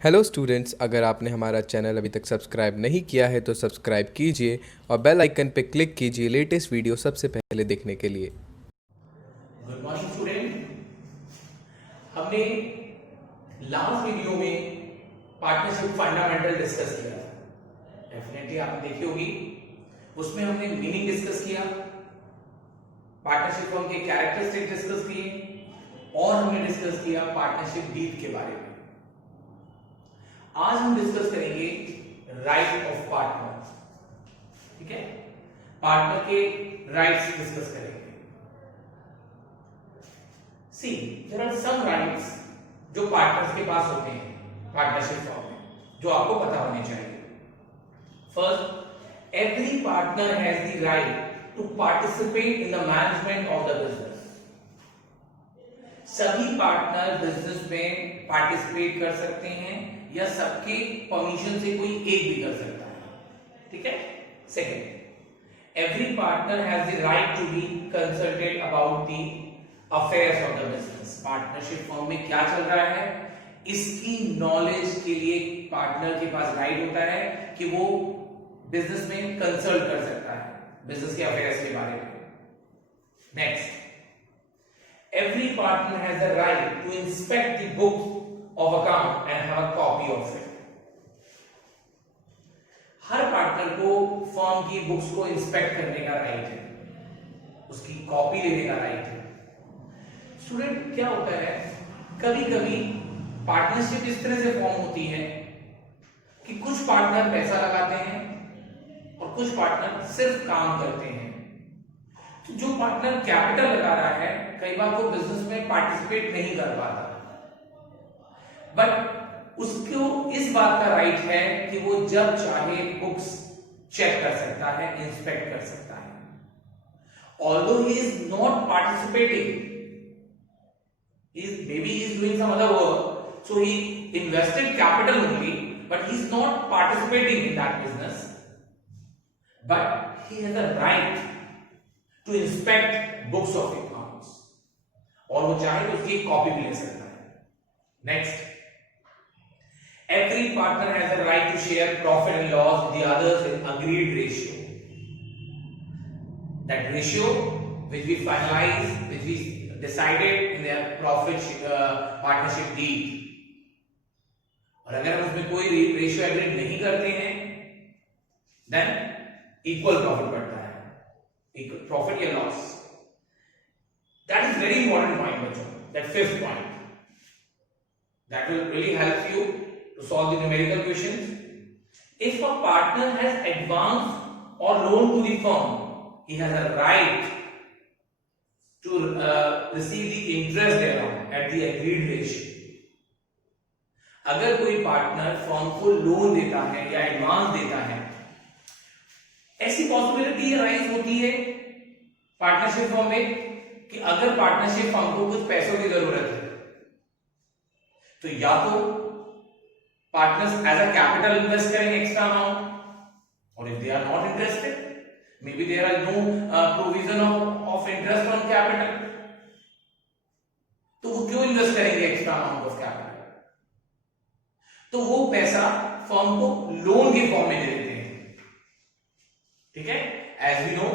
Hello students, अगर आपने हमारा चैनल अभी तक सब्सक्राइब नहीं किया है तो सब्सक्राइब कीजिए और बेल आइकन पर क्लिक कीजिए लेटेस्ट वीडियो सबसे पहले देखने के लिए। Good morning student. हमने लास्ट वीडियो में पार्टनरशिप फंडामेंटल डिस्कस किया था। डेफिनेटली आपने देखी होगी। उसमें हमने मीनिंग डिस्कस किया, पार्टनरशिप फर्म के कैरेक्टरिस्टिक डिस्कस किए और हमने डिस्कस किया पार्टनरशिप डीड के बारे में। आज हम डिस्कस करेंगे राइट ऑफ पार्टनर। ठीक है, पार्टनर के राइट्स डिस्कस करेंगे। सी देयर आर सम राइट्स जो पार्टनर्स के पास होते हैं पार्टनरशिप फॉर्म में, जो आपको पता होने चाहिए। First, every partner has the right to participate in the management of the business. सभी पार्टनर बिजनेस में पार्टिसिपेट कर सकते हैं या सबके परमिशन से कोई एक भी कर सकता है। ठीक है। Second, every partner has the right to be consulted about the affairs of the business. Partnership firm में क्या चल रहा है इसकी नॉलेज के लिए पार्टनर के पास राइट होता है कि वो बिजनेस में कंसल्ट कर सकता है बिजनेस के अफेयर्स के बारे में। Next, every partner has the right to inspect the books of account and have a copy of it. Her partner को फर्म की बुक्स को इंस्पेक्ट करने का राइट है, उसकी कॉपी लेने का राइट है। स्टूडेंट, क्या होता है कभी कभी पार्टनरशिप इस तरह से फॉर्म होती है कि कुछ पार्टनर पैसा लगाते हैं और कुछ पार्टनर सिर्फ काम करते हैं। तो जो पार्टनर कैपिटल लगा रहा है कई बार वो बिजनेस में पार्टिसिपेट नहीं कर पाता, बट उसको इस बात का राइट है कि वो जब चाहे बुक्स चेक कर सकता है, इंस्पेक्ट कर सकता है। Although he is not participating, maybe he is doing some other work, so he invested capital only, but he is not participating in that business, but he has a right to inspect books of accounts और वो चाहे तो उसकी copy भी ले सकता है। Next, every partner has a right to share profit and loss with the others in agreed ratio. That ratio which we finalize, which we decided in their profit partnership deed. और अगर हम उसमें कोई ratio agree नहीं करते हैं than equal profit बढ़ता है, इक्वल प्रॉफिट या loss. That is very important point, बच्चों। That fifth point, that will really help you to solve the numerical questions. If a partner has advanced or loan to the firm, he has a right to receive the interest thereon at the agreed ratio. अगर कोई partner firm को loan देता है या advance देता है, ऐसी possibility rise होती है पार्टनरशिप फर्म में कि अगर पार्टनरशिप फर्म को कुछ पैसों की जरूरत है तो या तो partners as a capital invest करेंगे एक्स्ट्रा अमाउंट, और if they are not interested maybe there are no provision of interest on capital, तो वो क्यों इन्वेस्ट करेंगे एक्स्ट्रा अमाउंट ऑफ कैपिटल? तो वो पैसा फर्म को लोन के फॉर्म में दे देते हैं। ठीक है, एज वी नो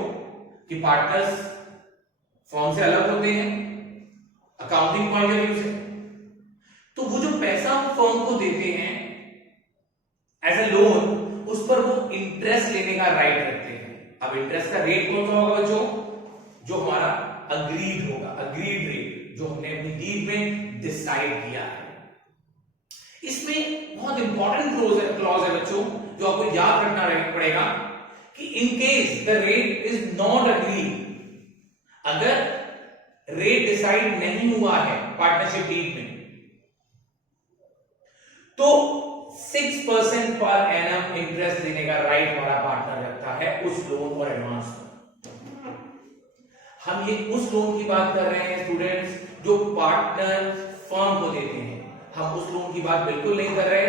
कि पार्टनर्स फर्म से अलग होते हैं अकाउंटिंग पॉइंट ऑफ व्यू से, तो वो जो पैसा फर्म को देते हैं एज ए लोन, उस पर वो इंटरेस्ट लेने का राइट रखते हैं। अब इंटरेस्ट का रेट कौन सा होगा बच्चों? जो हमारा अग्रीड होगा, अग्रीड रेट जो हमने अपनी डीड में डिसाइड किया है। इसमें बहुत इंपॉर्टेंट क्लॉज है बच्चों जो आपको याद रखना पड़ेगा कि in case the rate is not agreed, अगर रेट डिसाइड नहीं हुआ है पार्टनरशिप डीड में, तो 6% पर एनम इंटरेस्ट देने का राइट हमारा पार्टनर रखता है उस लोन और एडवांस में। हम ये उस लोन की बात कर रहे हैं स्टूडेंट्स जो पार्टनर फर्म को देते हैं, हम उस लोन की बात बिल्कुल नहीं कर रहे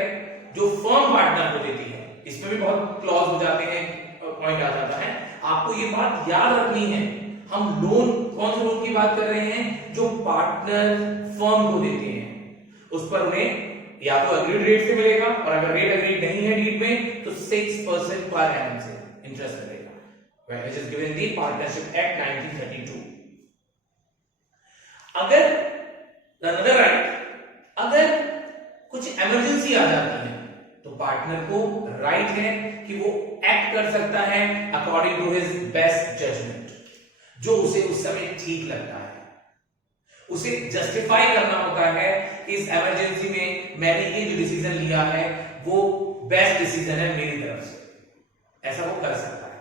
जो फर्म पार्टनर को देती है। इसमें भी बहुत क्लॉज हो जाते हैं, पॉइंट आ जाता है। आपको ये बात याद रखनी है, हम लोन कौन से लोन की बात कर रहे हैं? जो पार्टनर फर्म को देते हैं, उस पर उन्हें या तो अग्रीड रेट से मिलेगा, और अगर रेट अग्रीड नहीं है डीड में तो 6% पर एनम से इंटरेस्ट मिलेगा, which is given in the partnership act 1932। अगर अनदर राइट, अगर कुछ इमरजेंसी आ जाती है तो पार्टनर को राइट है कि वो एक्ट कर सकता है according to his best judgment, जो उसे उस समय ठीक लगता है। उसे जस्टिफाई करना होता है कि इस इमरजेंसी में मैंने ये जो डिसीजन लिया है वो बेस्ट डिसीजन है मेरी तरफ से, ऐसा वो कर सकता है।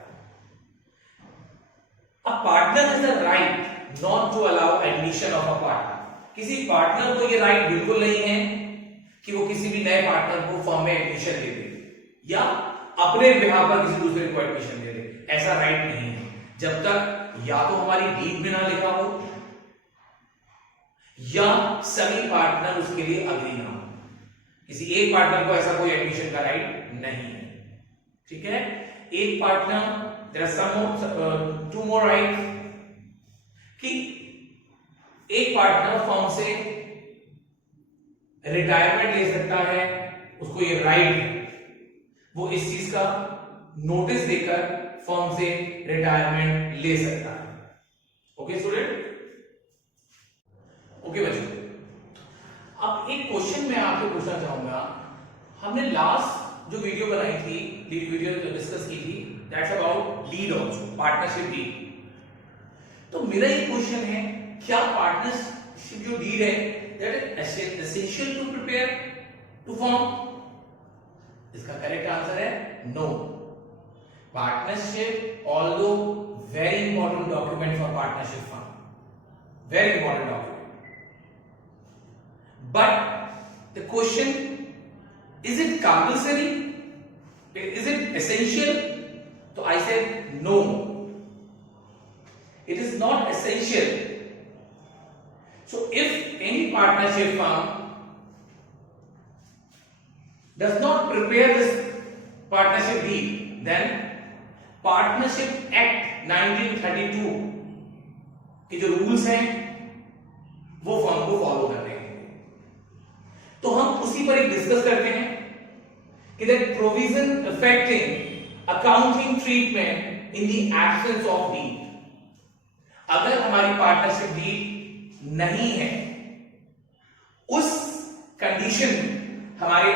A partner has a right not to allow admission of a partner. किसी पार्टनर को ये राइट बिल्कुल नहीं है कि वो किसी भी नए पार्टनर को फर्म में एडमिशन दे दे या अपने बिहाफ पर किसी दूसरे को एडमिशन दे दे, ऐसा राइट नहीं है जब तक या तो हमारी डीड में ना लिखा हो या सभी पार्टनर उसके लिए अग्री ना हो। किसी एक पार्टनर को ऐसा कोई एडमिशन का राइट नहीं है, ठीक है। एक partner, there are some two more right कि एक पार्टनर फर्म से रिटायरमेंट ले सकता है, उसको ये राइट है, वो इस चीज का नोटिस देकर फर्म से रिटायरमेंट ले सकता है। ओके स्टूडेंट, ओके बच्चों, अब एक क्वेश्चन मैं आपसे पूछना चाहूंगा। हमने लास्ट जो वीडियो बनाई थी, वीडियो जो डिस्कस की थी, that's about deed also, partnership deed. तो मेरा एक क्वेश्चन है, क्या पार्टनरशिप जो डीड है that is essential to prepare to form? इसका करेक्ट आंसर है no. Partnership although very important document for partnership firm, very important document, but the question, is it compulsory, is it essential? So I said no, it is not essential. So if any partnership firm does not prepare this partnership deed, then Partnership Act 1932 के जो rules हैं वो firm को follow करने हैं। तो हम उसी पर एक डिस्कस करते हैं कि that provision affecting accounting treatment in the absence of deed. अगर हमारी पार्टनरशिप डीड नहीं है, उस कंडीशन में हमारे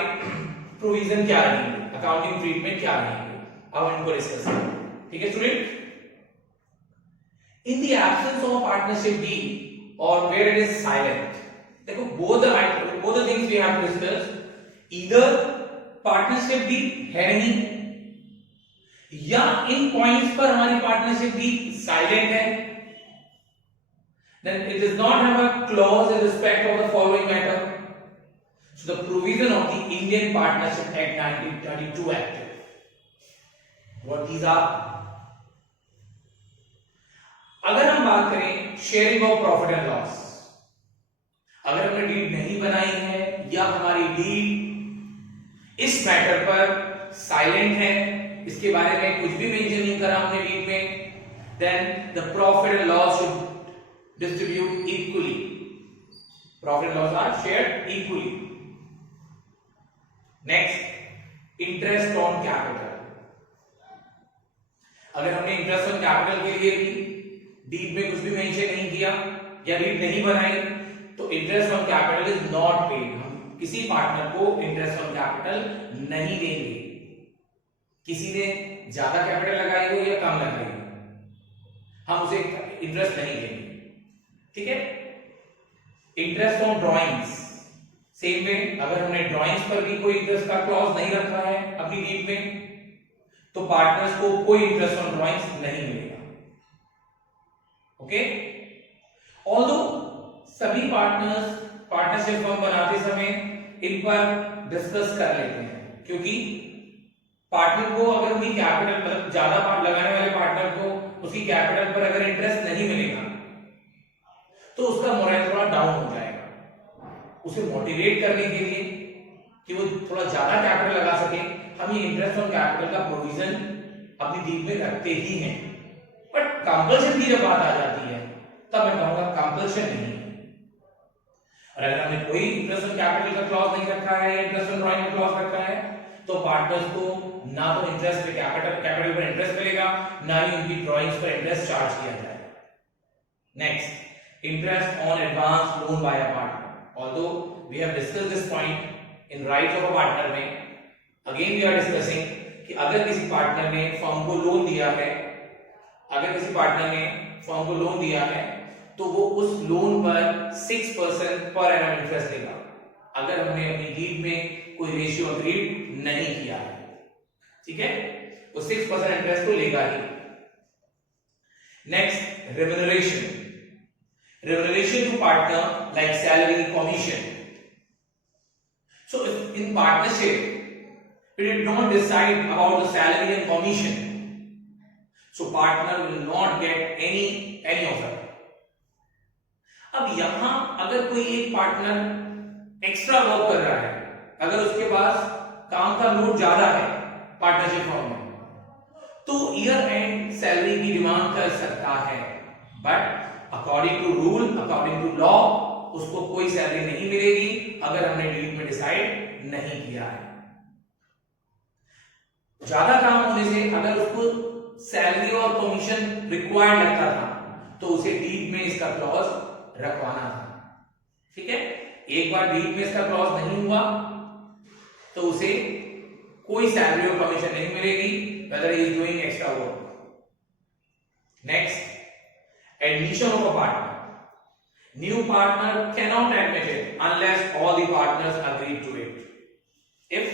प्रोविजन क्या रहेंगे, अकाउंटिंग ट्रीटमेंट क्या रहेंगे, अब हम इनको डिस्कस करेंगे। ठीक है student, in the absence of partnership deed और वेयर इट इज साइलेंट, देखो both the things we have to discuss, either partnership deed है नहीं या इन पॉइंट्स पर हमारी पार्टनरशिप डीड साइलेंट है, then it does not have a clause in respect of the following matter. So the provision of the Indian Partnership Act 1932 active. What these are? अगर हम बात करें sharing of profit and loss, अगर हमने deed नहीं बनाई है या हमारी डीड इस मैटर पर साइलेंट है, इसके बारे में कुछ भी मेंशन नहीं करा हमने डीड में, then the profit and loss should distribute equally, profit and loss are shared equally. Next, interest on capital, अगर हमने इंटरेस्ट ऑन कैपिटल के लिए भी डीड में कुछ भी मेंशन नहीं किया या डीड नहीं बनाई तो interest on capital is not paid, हम किसी पार्टनर को इंटरेस्ट ऑन कैपिटल नहीं देंगे। किसी ने ज्यादा कैपिटल लगाई हो या कम लगाई हो, हम उसे इंटरेस्ट नहीं देंगे। ठीक है, interest on drawings, same way, अगर हमने ड्राइंग्स पर भी कोई इंटरेस्ट का क्लॉज नहीं रखा है अपनी डीड में तो पार्टनर्स को कोई इंटरेस्ट ऑन ड्राइंग्स नहीं मिलेगा। ओके, ऑल्दो सभी पार्टनर्स पार्टनरशिप फर्म बनाते समय इन पर डिस्कस कर लेते हैं, क्योंकि पार्टनर को अगर उनकी कैपिटल मतलब ज्यादा लगाने वाले पार्टनर को उसकी कैपिटल पर अगर इंटरेस्ट नहीं मिलेगा तो उसका मोरल थोड़ा डाउन हो जाएगा। उसे मोटिवेट करने के लिए कि वो थोड़ा ज्यादा कैपिटल लगा सके, हम ये इंटरेस्ट ऑन कैपिटल का प्रोविजन अपनी डीड में रखते ही हैं। बट कंपल्शन की जब बात आ जाती है तब मैं कहूंगा कंपल्शन नहीं है। और अगर हमने कोई इंटरेस्ट ऑन कैपिटल का क्लॉज नहीं रखा है, इंटरेस्ट ऑन ड्राइंग का क्लॉज रखा है, तो पार्टनर्स को ना तो इंटरेस्ट पे कैपिटल पर इंटरेस्ट मिलेगा, ना ही उनकी ड्राइंग्स पर इंटरेस्ट चार्ज किया जाएगा। Next, interest on advance loan by a partner. Although we have discussed this point in rights of a partner में, अगेन वी आर डिस्कसिंग कि अगर किसी पार्टनर ने फर्म को लोन दिया है, अगर किसी पार्टनर ने फर्म को लोन दिया है, तो वो उस लोन पर 6% पर एनम इंटरेस्ट लेगा, अगर हमने अपनी डीड में कोई रेशियो अग्रीड नहीं किया है। ठीक है, वो 6% इंटरेस्ट तो लेगा ही। Next, remuneration. Remuneration to partner like salary, commission. So if in partnership we did not decide about the salary and commission, so partner will not get any of that. अब यहां अगर कोई एक पार्टनर एक्स्ट्रा वर्क कर रहा है, अगर उसके पास काम का लोड ज्यादा है पार्टनरशिप फॉर्म में, तो ईयर एंड सैलरी की डिमांड कर सकता है, but according to rule, according to law, उसको कोई सैलरी नहीं मिलेगी अगर हमने डीड में डिसाइड नहीं किया है। ज्यादा काम होने से अगर उसको सैलरी और कमीशन रिक्वायर्ड लगता था, तो उसे डीड में इसका क्लॉज रखवाना था। ठीक है, एक बार डीड में इसका क्लॉज नहीं हुआ तो उसे कोई सैलरी और कमीशन नहीं मिलेगी, weather he is doing extra work. Next, admission of a partner. New partner cannot admit it unless all the partners agree to it. If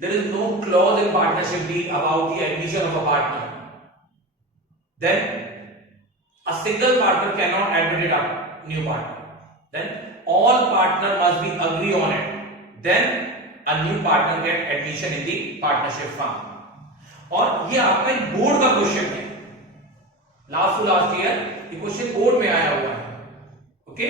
there is no clause in partnership deed about the admission of a partner, then a single partner cannot admit it a new partner. Then all partner must be agree on it. Then a new partner get admission in the partnership firm. और ये आपका एक board का question है, last to last year ये question board में आया हुआ है। ओके,